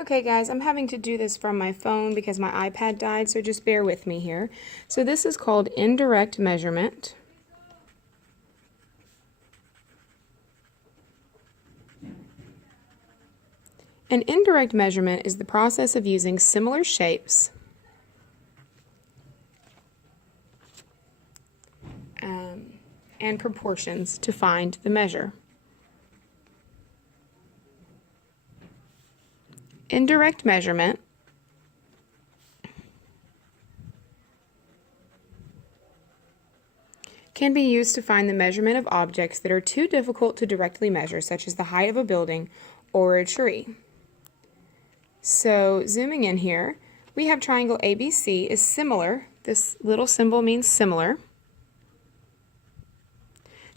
Okay guys, I'm having to do this from my phone because my iPad died, so just bear with me here. So this is called indirect measurement. An indirect measurement is the process of using similar shapes and proportions to find the measure. Indirect measurement can be used to find the measurement of objects that are too difficult to directly measure, such as the height of a building or a tree. So zooming in here, we have triangle ABC is similar, this little symbol means similar,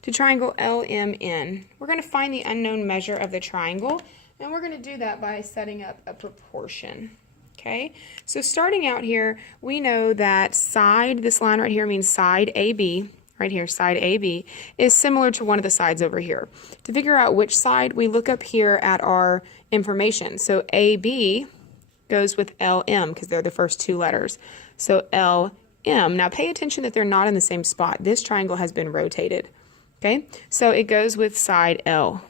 to triangle LMN. We're going to find the unknown measure of the triangle, and we're going to do that by setting up a proportion. Okay, so starting out here, we know that side, this line right here means side AB, right here, side AB, is similar to one of the sides over here. To figure out which side, we look up here at our information. So AB goes with LM because they're the first two letters. So LM. Now pay attention that they're not in the same spot. This triangle has been rotated. Okay, so it goes with side LM.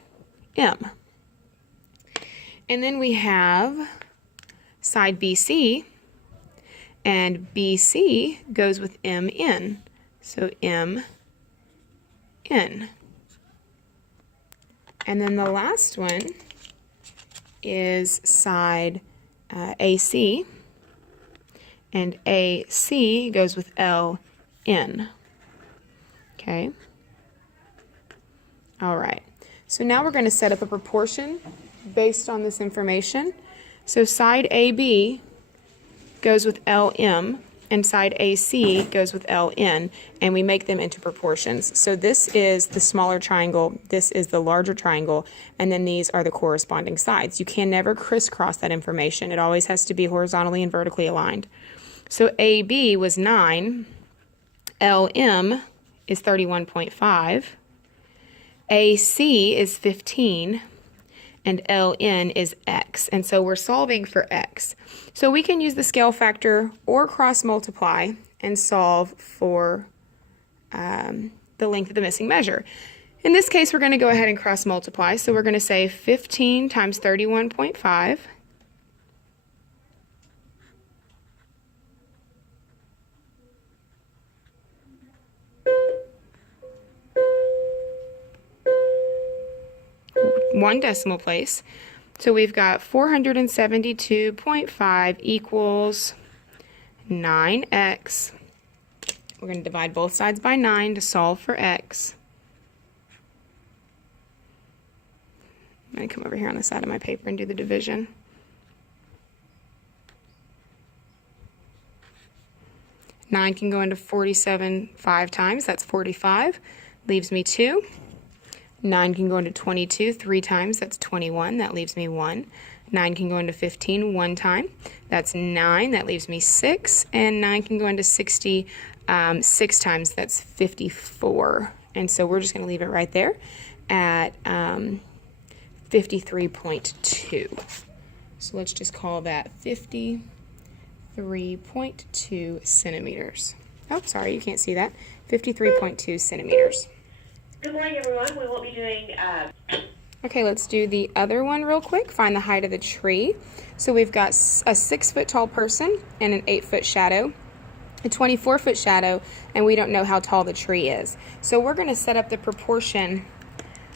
And then we have side BC, and BC goes with MN. So MN. And then the last one is side AC, and AC goes with LN. Okay. All right. So now we're going to set up a proportion based on this information. So side AB goes with LM, and side AC goes with LN, and we make them into proportions. So this is the smaller triangle, this is the larger triangle, and then these are the corresponding sides. You can never crisscross that information. It always has to be horizontally and vertically aligned. So AB was 9, LM is 31.5, AC is 15, and LN is X. And so we're solving for X. So we can use the scale factor or cross multiply and solve for the length of the missing measure. In this case, we're going to go ahead and cross multiply. So we're going to say 15 times 31.5 one decimal place. So we've got 472.5 equals 9x. We're going to divide both sides by 9 to solve for x. I'm going to come over here on the side of my paper and do the division. Nine can go into 47 5 times, that's 45, leaves me 2. 9 can go into 22 3 times, that's 21, that leaves me 1. 9 can go into 15 1 time, that's 9, that leaves me 6. And 9 can go into 60 6 times, that's 54. And so we're just going to leave it right there at 53.2. So let's just call that 53.2 centimeters. Oh, sorry, you can't see that. 53.2 centimeters. Good morning, everyone. We will be doing... Okay, let's do the other one real quick. Find the height of the tree. So we've got a 6-foot tall person and an 8-foot shadow, a 24-foot shadow, and we don't know how tall the tree is. So we're going to set up the proportion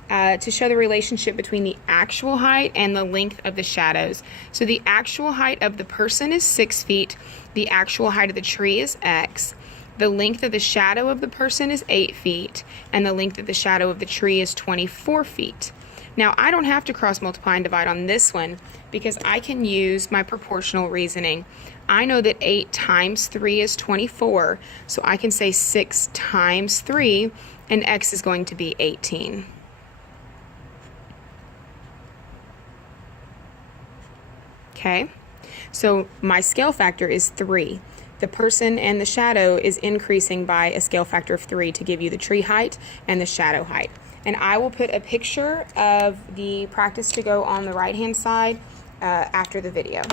to show the relationship between the actual height and the length of the shadows. So the actual height of the person is 6 feet. The actual height of the tree is X. The length of the shadow of the person is 8 feet, and the length of the shadow of the tree is 24 feet. Now, I don't have to cross multiply and divide on this one because I can use my proportional reasoning. I know that 8 times 3 is 24, so I can say 6 times 3, and X is going to be 18. Okay, so my scale factor is 3. The person and the shadow is increasing by a scale factor of 3 to give you the tree height and the shadow height. And I will put a picture of the practice to go on the right-hand side after the video.